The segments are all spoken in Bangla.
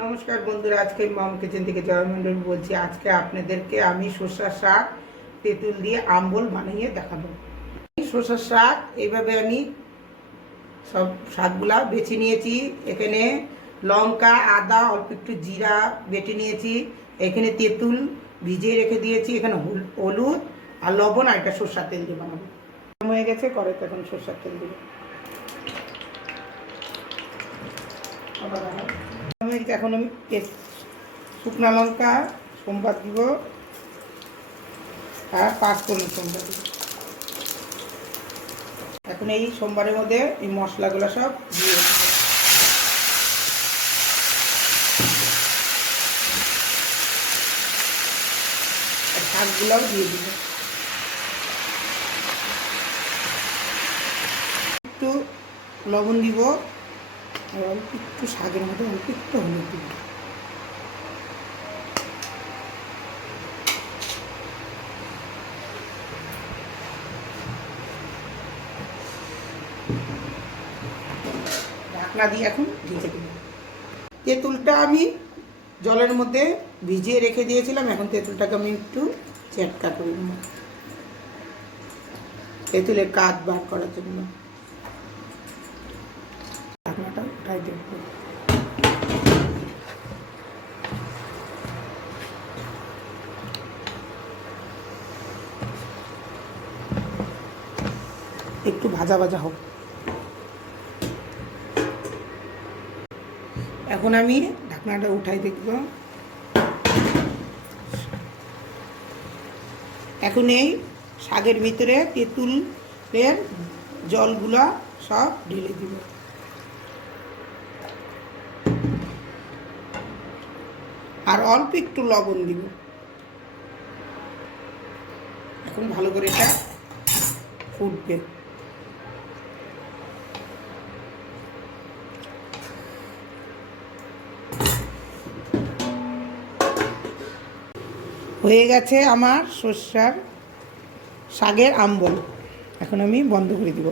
নমস্কার বন্ধুরা, আজকে মম কিচেন থেকে জয়মন্ডল বলছি। আজকে আপনাদেরকে আমি সর্ষার শাক তেঁতুল দিয়ে আম্বল বানিয়ে দেখাবো। সর্ষার শাক এইভাবে আমি সব শাকগুলা বেছে নিয়েছি। এখানে লঙ্কা, আদা, অল্প একটু জিরা বেটে নিয়েছি। এখানে তেঁতুল ভিজিয়ে রেখে দিয়েছি। এখানে হলুদ আর লবণ আর এটা সর্ষার তেল দিয়ে বানাবো। হয়ে গেছে, কড়াইতে এখন সর্ষার তেল দিয়ে এখন আমি শুকনো লঙ্কা সোমবার দিব আর 5 ফোড়ন সোমবার দিব। এখন এই সোমবারের মধ্যে এই মশলাগুলো সব দিয়ে শাকগুলোও দিয়ে দিব। একটু লবণ দিব, অল্প একটু শাকের মধ্যে অল্প একটু হলুদ দিব। ঢাকনা দিয়ে এখন ঢেকে দিব। তেঁতুলটা আমি জলের মধ্যে ভিজিয়ে রেখে দিয়েছিলাম। এখন তেঁতুলটাকে আমি একটু চ্যাটকা করে নেব, তেঁতুলের কাঠ বার করার জন্য। ঢাকনাটা উঠাই দেব। একটু ভাজা ভাজা হোক। এখন আমি ঢাকনাটা উঠাই দেখব। এখন এই শাকের ভিতরে তেঁতুলের জলগুলা সব ঢেলে দিব। আর অল্প একটু লবণ দিব। এখন ভালো করে এটা ফুটবে। হয়ে গেছে আমার সর্ষার শাকের আম্বল। এখন আমি বন্ধ করে দিব।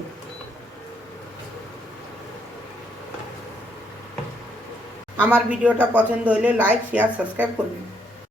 আমার ভিডিওটা পছন্দ হলে লাইক, শেয়ার, সাবস্ক্রাইব করবেন।